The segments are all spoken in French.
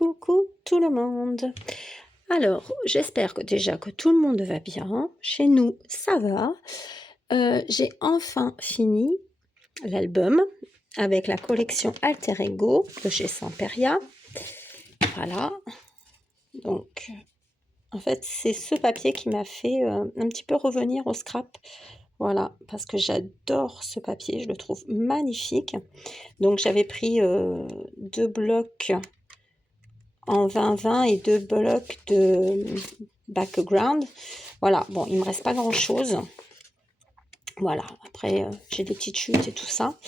Coucou tout le monde. Alors, j'espère que déjà que tout le monde va bien. Chez nous, ça va. J'ai enfin fini l'album avec la collection Alter Ego de chez Semperia. Voilà. Donc, en fait, c'est ce papier qui m'a fait un petit peu revenir au scrap. Voilà, parce que j'adore ce papier, je le trouve magnifique. Donc, j'avais pris 2 blocs en 20-20 et 2 blocs de background. Voilà, bon, il me reste pas grand chose. Voilà, après j'ai des petites chutes et tout ça.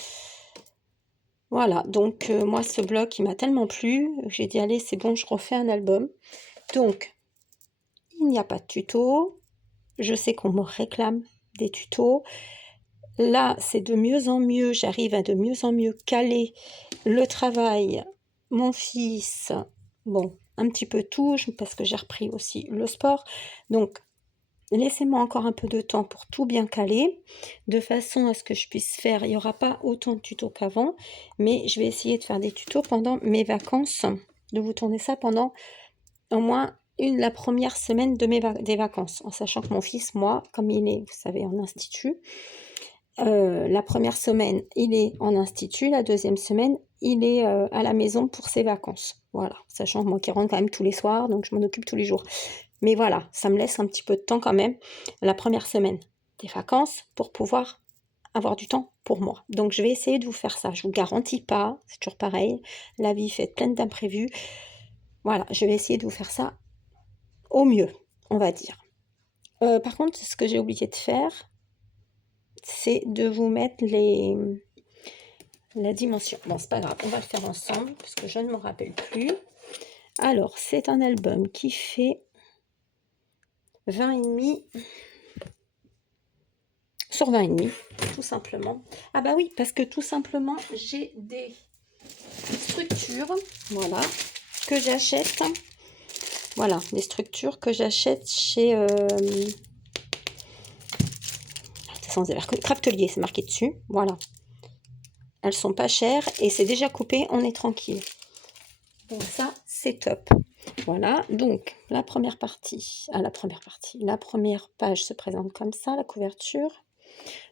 Voilà, donc moi ce bloc il m'a tellement plu, j'ai dit allez c'est bon, je refais un album. Donc il n'y a pas de tuto, je sais qu'on me réclame des tutos. Là c'est de mieux en mieux, j'arrive à de mieux en mieux caler le travail, mon fils, bon, un petit peu tout, parce que j'ai repris aussi le sport. Donc, laissez-moi encore un peu de temps pour tout bien caler, de façon à ce que je puisse faire. Il n'y aura pas autant de tutos qu'avant, mais je vais essayer de faire des tutos pendant mes vacances, de vous tourner ça pendant au moins la première semaine de des vacances, en sachant que mon fils, moi, comme il est, vous savez, en institut, la première semaine, il est en institut, la deuxième semaine, il est à la maison pour ses vacances. Voilà, sachant que moi qui rentre quand même tous les soirs, donc je m'en occupe tous les jours. Mais voilà, ça me laisse un petit peu de temps quand même, la première semaine des vacances, pour pouvoir avoir du temps pour moi. Donc je vais essayer de vous faire ça. Je vous garantis pas, c'est toujours pareil, la vie fait pleine d'imprévus. Voilà, je vais essayer de vous faire ça au mieux, on va dire. Par contre, ce que j'ai oublié de faire, c'est de vous mettre la dimension. Bon, c'est pas grave, on va le faire ensemble, parce que je ne me rappelle plus. Alors, c'est un album qui fait 20,5 sur 20,5, tout simplement. Ah bah oui, parce que tout simplement, j'ai des structures, voilà, que j'achète. Voilà, des structures que j'achète chez... sans Craftelier, c'est marqué dessus, voilà. Elles sont pas chères et c'est déjà coupé, on est tranquille. Donc ça, c'est top. Voilà, donc la première partie, la première page se présente comme ça, la couverture.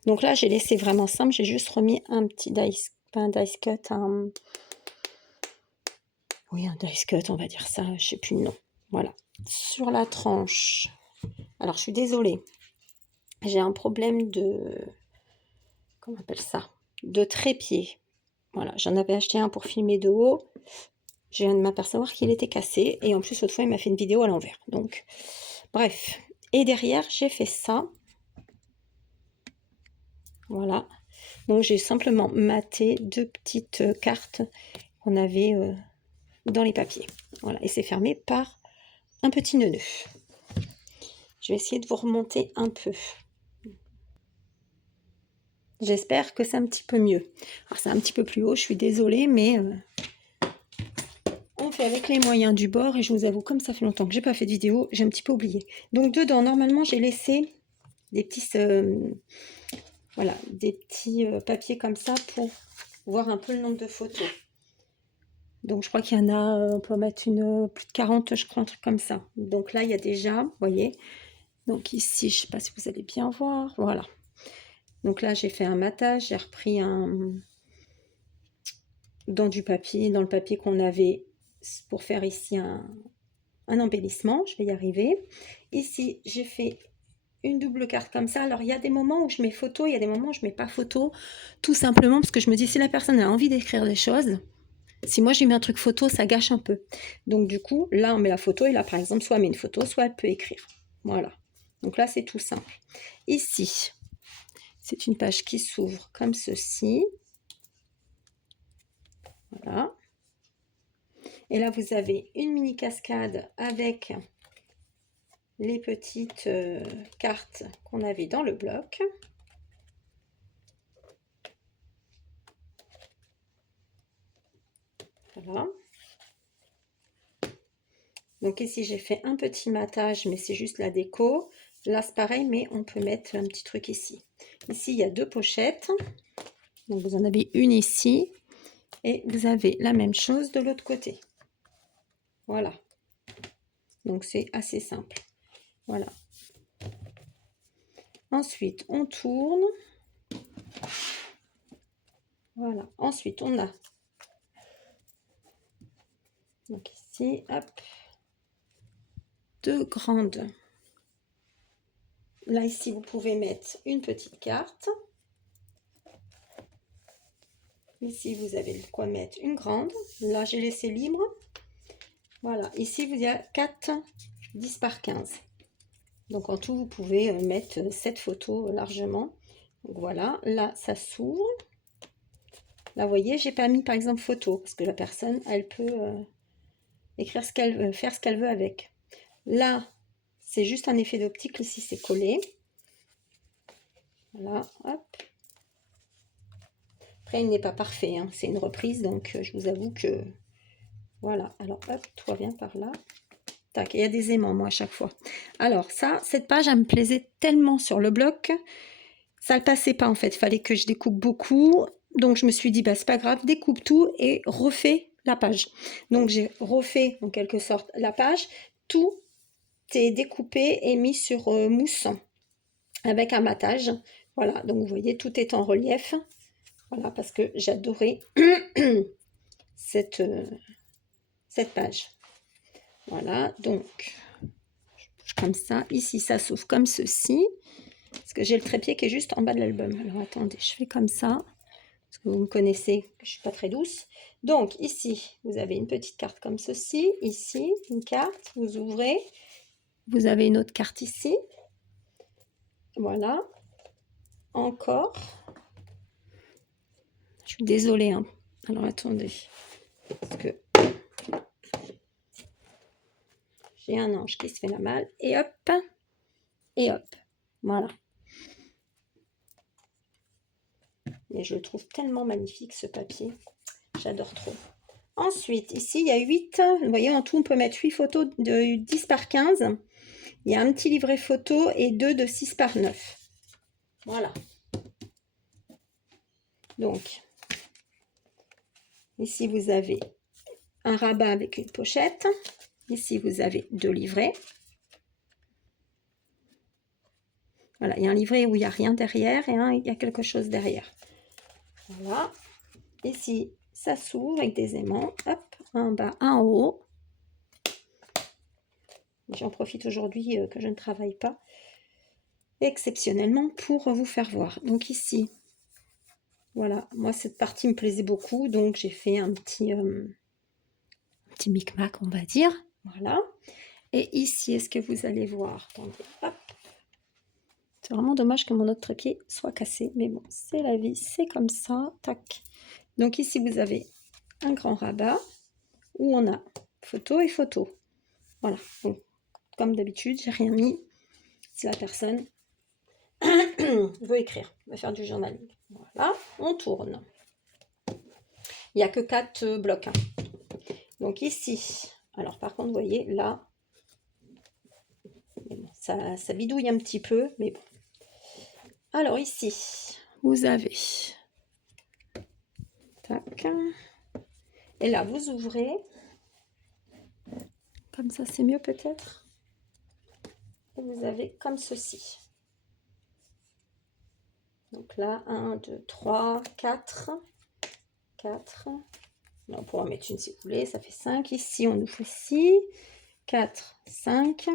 Donc là, j'ai laissé vraiment simple, j'ai juste remis un petit dice, pas un dice cut, oui, un dice cut, on va dire ça, je sais plus le nom. Voilà, sur la tranche. Alors, je suis désolée, j'ai un problème de, comment on appelle ça, de trépied. Voilà, j'en avais acheté un pour filmer de haut. Je viens de m'apercevoir qu'il était cassé. Et en plus, l'autre fois, il m'a fait une vidéo à l'envers. Donc, bref. Et derrière, j'ai fait ça. Voilà. Donc, j'ai simplement maté 2 petites cartes qu'on avait dans les papiers. Voilà. Et c'est fermé par un petit nœud. Je vais essayer de vous remonter un peu. J'espère que c'est un petit peu mieux. Alors, c'est un petit peu plus haut, je suis désolée, mais... on fait avec les moyens du bord et je vous avoue, comme ça fait longtemps que j'ai pas fait de vidéo, j'ai un petit peu oublié. Donc dedans, normalement, j'ai laissé des petits, voilà, des petits papiers comme ça pour voir un peu le nombre de photos. Donc je crois qu'il y en a, on peut mettre plus de 40, je crois, un truc comme ça. Donc là, il y a déjà, vous voyez. Donc ici, je sais pas si vous allez bien voir, voilà. Donc là, j'ai fait un matage, j'ai repris dans le papier qu'on avait pour faire ici un embellissement, je vais y arriver. Ici, j'ai fait une double carte comme ça. Alors, il y a des moments où je mets photo, il y a des moments où je mets pas photo, tout simplement parce que je me dis, si la personne a envie d'écrire des choses, si moi j'ai mis un truc photo, ça gâche un peu. Donc, du coup, là, on met la photo et là, par exemple, soit elle met une photo, soit elle peut écrire. Voilà. Donc là, c'est tout simple. Ici, c'est une page qui s'ouvre comme ceci. Voilà. Et là, vous avez une mini cascade avec les petites cartes qu'on avait dans le bloc. Voilà. Donc ici, j'ai fait un petit matage, mais c'est juste la déco. Là, c'est pareil, mais on peut mettre un petit truc ici. Ici, il y a 2 pochettes. Donc, vous en avez une ici. Et vous avez la même chose de l'autre côté. Voilà. Donc, c'est assez simple. Voilà. Ensuite, on tourne. Voilà. Ensuite, on a... Donc, ici, hop. 2 grandes. Là, ici, vous pouvez mettre une petite carte. Ici, vous avez de quoi mettre une grande. Là, j'ai laissé libre. Voilà. Ici, vous avez 4 10 par 15. Donc, en tout, vous pouvez mettre 7 photos largement. Donc, voilà. Là, ça s'ouvre. Là, vous voyez, j'ai pas mis, par exemple, photo. Parce que la personne, elle peut écrire ce qu'elle veut, faire ce qu'elle veut avec. Là, c'est juste un effet d'optique. Ici, c'est collé. Voilà. Hop. Après, il n'est pas parfait, hein. C'est une reprise, donc je vous avoue que... Voilà, alors hop, toi viens par là. Tac, il y a des aimants, moi, à chaque fois. Alors, ça, cette page, elle me plaisait tellement sur le bloc. Ça ne passait pas, en fait. Il fallait que je découpe beaucoup. Donc, je me suis dit, bah, c'est pas grave, découpe tout et refais la page. Donc, j'ai refait, en quelque sorte, la page. Tout est découpé et mis sur mousse avec un matage. Voilà, donc vous voyez, tout est en relief. Voilà, parce que j'adorais cette page. Voilà, donc, comme ça. Ici, ça s'ouvre comme ceci. Parce que j'ai le trépied qui est juste en bas de l'album. Alors, attendez, je fais comme ça. Parce que vous me connaissez, je ne suis pas très douce. Donc, ici, vous avez une petite carte comme ceci. Ici, une carte. Vous ouvrez. Vous avez une autre carte ici. Voilà. Encore. Je suis désolée, hein. Alors, attendez. Parce que j'ai un ange qui se fait la malle. Et hop. Et hop. Voilà. Et je le trouve tellement magnifique, ce papier. J'adore trop. Ensuite, ici, il y a 8. Vous voyez, en tout, on peut mettre 8 photos de 10 par 15. Il y a un petit livret photo et 2 de 6 par 9. Voilà. Donc, ici, vous avez un rabat avec une pochette. Ici, vous avez 2 livrets. Voilà, il y a un livret où il n'y a rien derrière et il y a quelque chose derrière. Voilà. Ici, ça s'ouvre avec des aimants. Hop, un en bas, un en haut. J'en profite aujourd'hui que je ne travaille pas exceptionnellement pour vous faire voir. Donc ici, voilà, moi cette partie me plaisait beaucoup, donc j'ai fait un petit micmac, on va dire. Voilà. Et ici, est-ce que vous allez voir? Attendez, hop. C'est vraiment dommage que mon autre trépied soit cassé, mais bon, c'est la vie, c'est comme ça. Tac. Donc ici, vous avez un grand rabat où on a photo et photo. Voilà. Donc, comme d'habitude, j'ai rien mis. Si la personne veut écrire, veut faire du journaling. Voilà, on tourne. Il n'y a que 4 blocs. Hein. Donc ici, alors par contre, vous voyez, là, bon, ça bidouille un petit peu, mais bon. Alors ici, vous avez... Tac. Et là, vous ouvrez. Comme ça, c'est mieux peut-être. Et vous avez comme ceci. Donc là, 1, 2, 3, 4. 4. On pourra en mettre une si vous voulez, ça fait 5. Ici, on ouvre ici. 4, 5.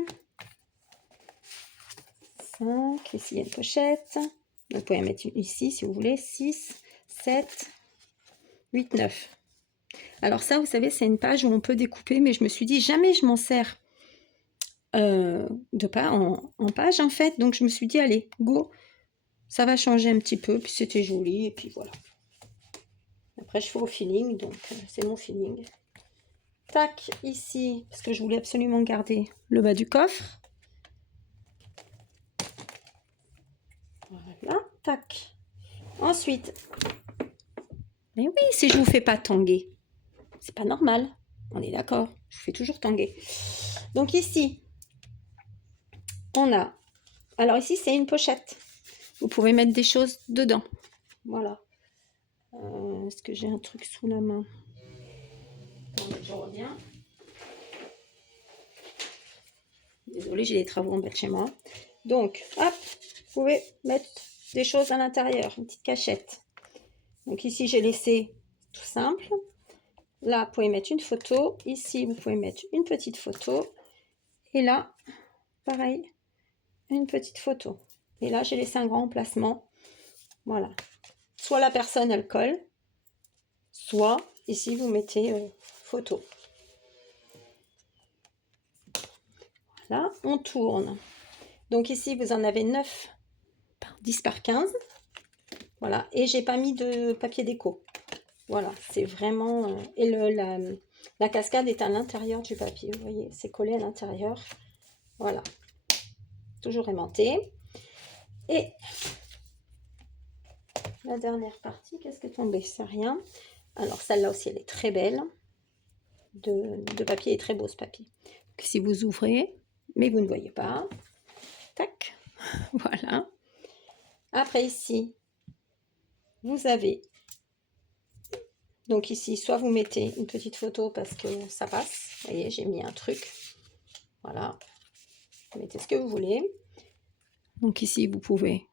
5. Ici, il y a une pochette. Vous pouvez en mettre une ici si vous voulez. 6, 7, 8, 9. Alors ça, vous savez, c'est une page où on peut découper, mais je me suis dit, jamais je m'en sers de pas en page, en fait. Donc, je me suis dit, allez, go, ça va changer un petit peu. Puis c'était joli, et puis voilà. Après, je fais au feeling, donc c'est mon feeling. Tac, ici, parce que je voulais absolument garder le bas du coffre. Voilà, tac. Ensuite, mais oui, si je vous fais pas tanguer, c'est pas normal. On est d'accord, je vous fais toujours tanguer. Donc ici, on a... Alors ici, c'est une pochette. Vous pouvez mettre des choses dedans. Voilà. Est-ce que j'ai un truc sous la main? Je reviens. Désolée, j'ai des travaux en bas de chez moi. Donc, hop, vous pouvez mettre des choses à l'intérieur, une petite cachette. Donc ici, j'ai laissé tout simple. Là, vous pouvez mettre une photo. Ici, vous pouvez mettre une petite photo. Et là, pareil, une petite photo. Et là, j'ai laissé un grand emplacement. Voilà. Soit la personne, elle colle, soit ici, vous mettez photo. Là, on tourne. Donc ici, vous en avez 9 par 10 par 15. Voilà. Et j'ai pas mis de papier déco. Voilà, c'est vraiment... et la cascade est à l'intérieur du papier, vous voyez, c'est collé à l'intérieur. Voilà. Toujours aimanté. Et la dernière partie, qu'est-ce que tombé? C'est rien. Alors, celle-là aussi, elle est très belle. De papier, est très beau ce papier. Donc, si vous ouvrez, mais vous ne voyez pas. Tac. Voilà. Après, ici, vous avez... Donc ici, soit vous mettez une petite photo parce que ça passe. Vous voyez, j'ai mis un truc. Voilà. Vous mettez ce que vous voulez. Donc ici, vous pouvez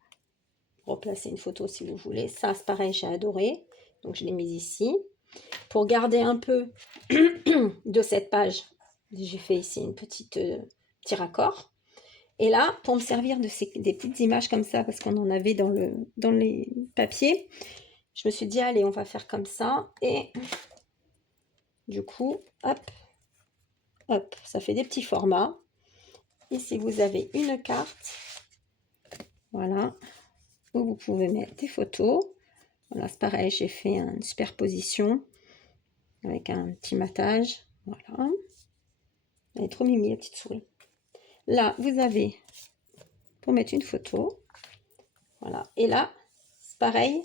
replacer une photo si vous voulez. Ça, c'est pareil, j'ai adoré. Donc je l'ai mise ici. Pour garder un peu de cette page, j'ai fait ici une petite petit raccord. Et là, pour me servir de des petites images comme ça, parce qu'on en avait dans les papiers, je me suis dit, allez, on va faire comme ça. Et du coup, hop, hop, ça fait des petits formats. Ici, vous avez une carte. Voilà. Où vous pouvez mettre des photos. Voilà, c'est pareil, j'ai fait une superposition avec un petit matage. Voilà. Elle est trop mimi, la petite souris. Là, vous avez pour mettre une photo. Voilà. Et là, c'est pareil.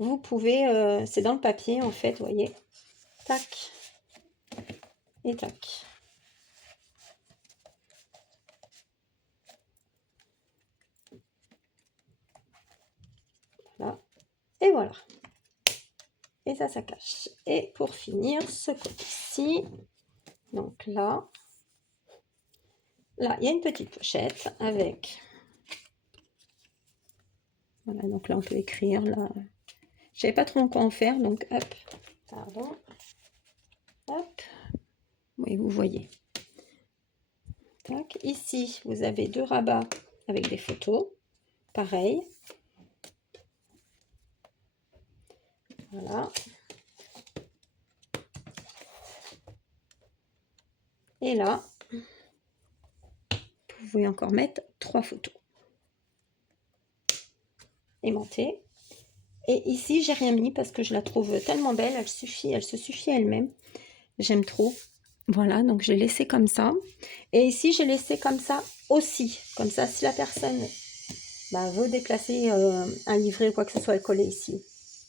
Vous pouvez, c'est dans le papier en fait, vous voyez. Tac. Et tac. Voilà. Et voilà. Et ça cache. Et pour finir, ce côté-ci. Donc là, il y a une petite pochette avec... Voilà, donc là, on peut écrire, là. Je savais pas trop en quoi en faire, donc hop, pardon. Hop. Oui, vous voyez. Tac. Ici, vous avez 2 rabats avec des photos. Pareil. Voilà. Et là, vous pouvez encore mettre 3 photos. Aimantées. Et ici, j'ai rien mis parce que je la trouve tellement belle. Elle se suffit elle-même. J'aime trop. Voilà, donc je l'ai laissé comme ça. Et ici, j'ai laissé comme ça aussi. Comme ça, si la personne veut déplacer un livret ou quoi que ce soit, elle coller ici.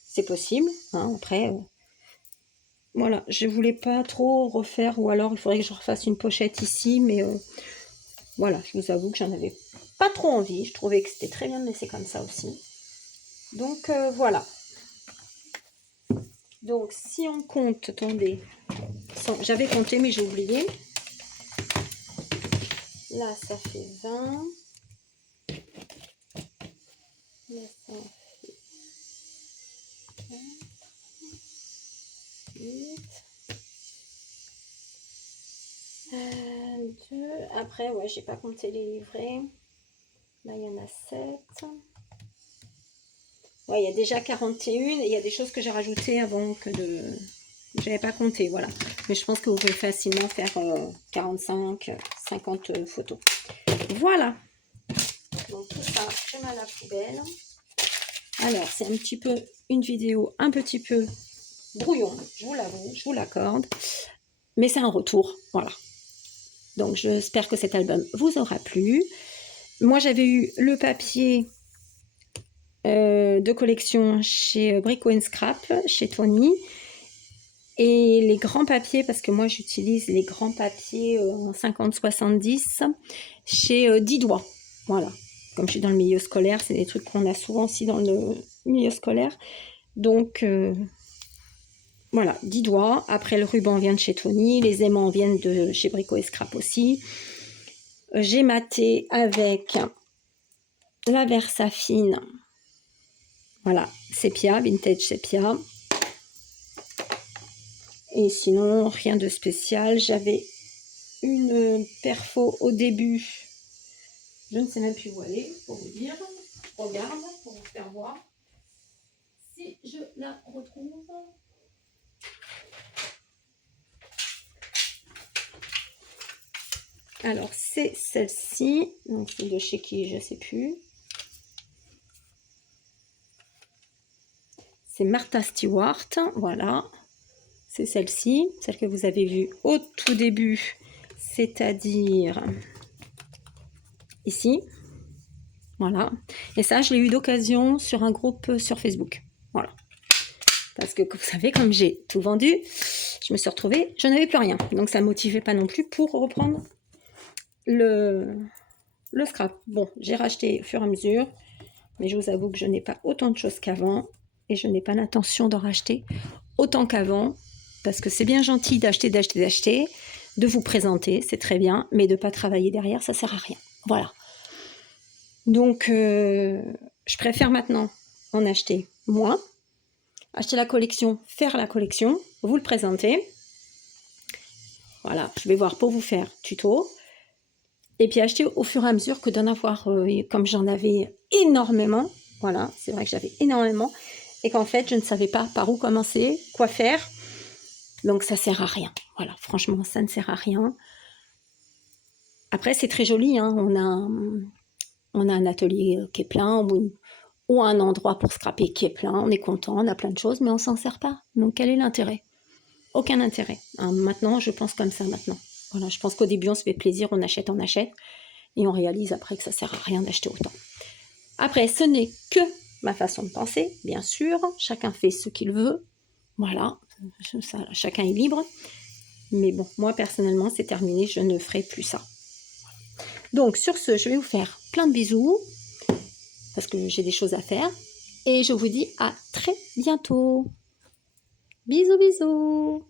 C'est possible. Hein, après, voilà, je voulais pas trop refaire. Ou alors, il faudrait que je refasse une pochette ici. Mais voilà, je vous avoue que j'en avais pas trop envie. Je trouvais que c'était très bien de laisser comme ça aussi. Donc, voilà. Donc, si on compte, attendez, j'avais compté, mais j'ai oublié. Là, ça fait 20. Là, ça fait 8. 2. Après, ouais, j'ai pas compté les livrets. Là, il y en a 7. Ouais, il y a déjà 41 et il y a des choses que j'ai rajoutées avant que de... J'avais pas compté, voilà. Mais je pense que vous pouvez facilement faire 45, 50 photos. Voilà. Donc tout ça, je mets à la poubelle. Alors, c'est un petit peu une vidéo un petit peu brouillon, je vous l'avoue, je vous l'accorde. Mais c'est un retour, voilà. Donc, j'espère que cet album vous aura plu. Moi, j'avais eu le papier de collection chez Brico Scrap, chez Tony. Et les grands papiers, parce que moi, j'utilise les grands papiers en 50-70 chez 10 doigts. Voilà. Comme je suis dans le milieu scolaire, c'est des trucs qu'on a souvent aussi dans le milieu scolaire. Donc, voilà, 10 doigts. Après, le ruban vient de chez Tony. Les aimants viennent de chez Brico Scrap aussi. j'ai maté avec la Versafine. Voilà, Sepia, Vintage Sepia. Et sinon, rien de spécial. J'avais une perfo au début. Je ne sais même plus où elle est, pour vous dire. Je regarde, pour vous faire voir. Si je la retrouve. Alors, c'est celle-ci. Donc, c'est de chez qui, je ne sais plus. C'est Martha Stewart. Voilà. C'est celle-ci. Celle que vous avez vue au tout début. C'est-à-dire ici. Voilà. Et ça, je l'ai eu d'occasion sur un groupe sur Facebook. Voilà. Parce que, vous savez, comme j'ai tout vendu, je me suis retrouvée, je n'avais plus rien. Donc, ça ne me motivait pas non plus pour reprendre le scrap. Bon, j'ai racheté au fur et à mesure. Mais je vous avoue que je n'ai pas autant de choses qu'avant. Et je n'ai pas l'intention d'en racheter autant qu'avant. Parce que c'est bien gentil d'acheter, de vous présenter, c'est très bien. Mais de ne pas travailler derrière, ça ne sert à rien. Voilà. Donc, je préfère maintenant en acheter moins. Acheter la collection, faire la collection, vous le présenter. Voilà, je vais voir pour vous faire tuto. Et puis acheter au fur et à mesure que d'en avoir, comme j'en avais énormément. Voilà, c'est vrai que j'avais énormément. Et qu'en fait, je ne savais pas par où commencer, quoi faire. Donc, ça ne sert à rien. Voilà, franchement, ça ne sert à rien. Après, c'est très joli. Hein. On a un atelier qui est plein ou un endroit pour scraper qui est plein. On est content, on a plein de choses, mais on ne s'en sert pas. Donc, quel est l'intérêt? Aucun intérêt. Hein, maintenant, je pense comme ça maintenant. Voilà, je pense qu'au début, on se fait plaisir, on achète. Et on réalise après que ça ne sert à rien d'acheter autant. Après, ce n'est que ma façon de penser, bien sûr. Chacun fait ce qu'il veut. Voilà, ça, chacun est libre. Mais bon, moi, personnellement, c'est terminé. Je ne ferai plus ça. Donc, sur ce, je vais vous faire plein de bisous. Parce que j'ai des choses à faire. Et je vous dis à très bientôt. Bisous, bisous.